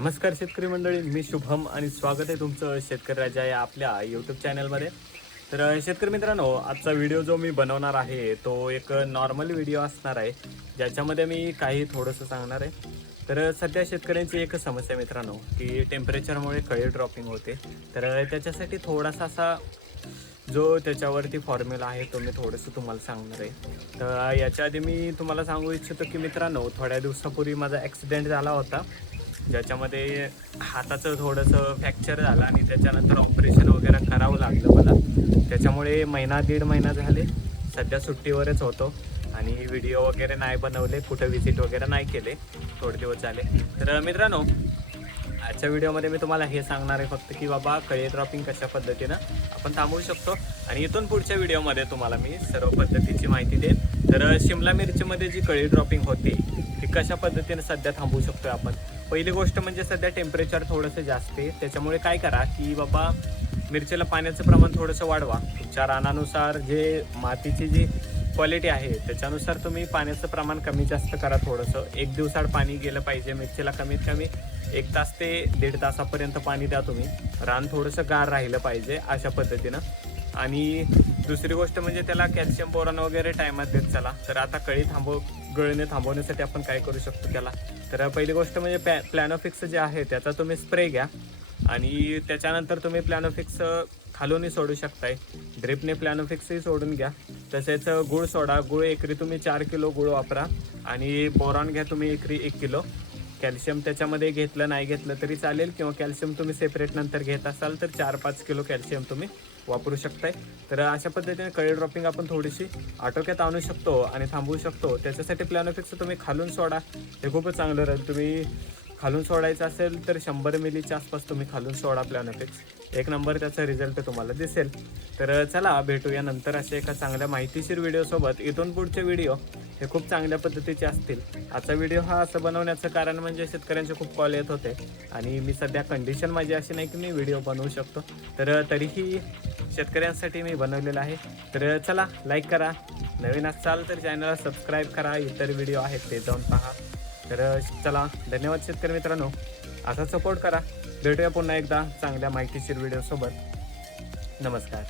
नमस्कार शेतकरी मंडळी मी शुभम आणि स्वागत आहे तुमचं शेतकरी राजा या आपल्या यूट्यूब चॅनलमध्ये तर शेतकरी मित्रांनो आजचा व्हिडिओ जो मी बनवणार आहे तो एक नॉर्मल व्हिडिओ असणार आहे ज्याच्यामध्ये मी काही थोडंसं सांगणार आहे. तर सध्या शेतकऱ्यांची एक समस्या मित्रांनो की टेम्परेचरमुळे कळी ड्रॉपिंग होते. तर त्याच्यासाठी थोडासा असा जो त्याच्यावरती फॉर्म्युला आहे तो मी थोडंसं तुम्हाला सांगणार आहे. तर याच्या आधी मी तुम्हाला सांगू इच्छितो की मित्रांनो थोड्या दिवसापूर्वी माझा ॲक्सिडेंट झाला होता. ज्याच्यामध्ये हाताचं थोडंसं फ्रॅक्चर झालं आणि त्याच्यानंतर ऑपरेशन वगैरे करावं लागलं मला. त्याच्यामुळे महिना दीड महिना झाले. सध्या सुट्टीवरच होतो आणि व्हिडिओ वगैरे नाही बनवले कुठं विजिट वगैरे नाही केले. थोडे दिवस झाले. तर मित्रांनो आजच्या व्हिडिओमध्ये मी तुम्हाला हे सांगणार आहे फक्त की बाबा कळी ड्रॉपिंग कशा पद्धतीनं आपण थांबवू शकतो. आणि इथून पुढच्या व्हिडिओमध्ये तुम्हाला मी सर्व पद्धतीची माहिती देईन. तर शिमला मिरचीमध्ये जी कळी ड्रॉपिंग होते ती कशा पद्धतीने सध्या थांबवू शकतो आपण? पहिली गोष्ट म्हणजे सध्या टेम्परेचर थोडंसं जास्त आहे. त्याच्यामुळे काय करा की बाबा मिरचीला पाण्याचं प्रमाण थोडंसं वाढवा. तुमच्या रानानुसार जे मातीची जी क्वालिटी आहे त्याच्यानुसार तुम्ही पाण्याचं प्रमाण कमी जास्त करा थोडंसं. एक दिवसाड पाणी गेलं पाहिजे मिरचीला कमीत कमी एक तास ते दीड तासापर्यंत पाणी द्या तुम्ही. रान थोडंसं गार राहिलं पाहिजे अशा पद्धतीनं. आणि दुसरी गोष्ट म्हणजे त्याला कॅल्शियम बोरॉन वगैरे टायमात देत चला. तर आता कळी थांबव गळणे थांबवण्यासाठी आपण काय करू शकतो त्याला? तर पहिली गोष्ट म्हणजे पॅ प्लॅनोफिक्स जे आहे त्याचा तुम्ही स्प्रे घ्या. आणि त्याच्यानंतर तुम्ही प्लॅनोफिक्स खालूनही सोडू शकताय. ड्रिपने प्लॅनोफिक्सही सोडून घ्या. तसेच गुळ सोडा. गुळ एकरी तुम्ही चार किलो गुळ वापरा. आणि बोरॉन घ्या तुम्ही एकरी एक किलो. कॅल्शियम त्याच्यामध्ये घेतलं नाही घेतलं तरी चालेल. किंवा कॅल्शियम तुम्ही सेपरेट नंतर घेत असाल तर चार पाच किलो कॅल्शियम तुम्ही वापरू शकताय. तर अशा पद्धतीने कळी ड्रॉपिंग आपण थोडीशी आटोक्यात आणू शकतो आणि थांबवू शकतो. त्याच्यासाठी प्लॅनोफिक्स तुम्ही खालून सोडा. हे खूपच चांगलं राहील तुम्ही खालून सोडायचं असेल तर शंभर मिलीच्या आसपास तुम्ही खालून सोडा प्लॅनोफिक्स एक नंबर त्याचा रिझल्ट तुम्हाला दिसेल. तर चला भेटूया नंतर अशा एका चांगल्या माहितीशीर व्हिडिओसोबत इथून पुढचे व्हिडिओ हे खूप चांगल्या पद्धतीचे असतील. आजचा व्हिडिओ हा असं बनवण्याचं कारण म्हणजे शेतकऱ्यांचे खूप कॉल येत होते. आणि मी सध्या कंडिशन माझी अशी नाही की मी व्हिडिओ बनवू शकतो. तर तरीही शेतकऱ्यांसाठी मी बनवलेलं आहे. तर चला लाईक करा. नवीन असाल तर चॅनलला सबस्क्राईब करा. इतर व्हिडिओ आहेत ते जाऊन पहा. तर चला धन्यवाद शेतकरी मित्रांनो. असा सपोर्ट करा. भेटूया पुन्हा एकदा चांगल्या माहितीशीर व्हिडिओसोबत नमस्कार.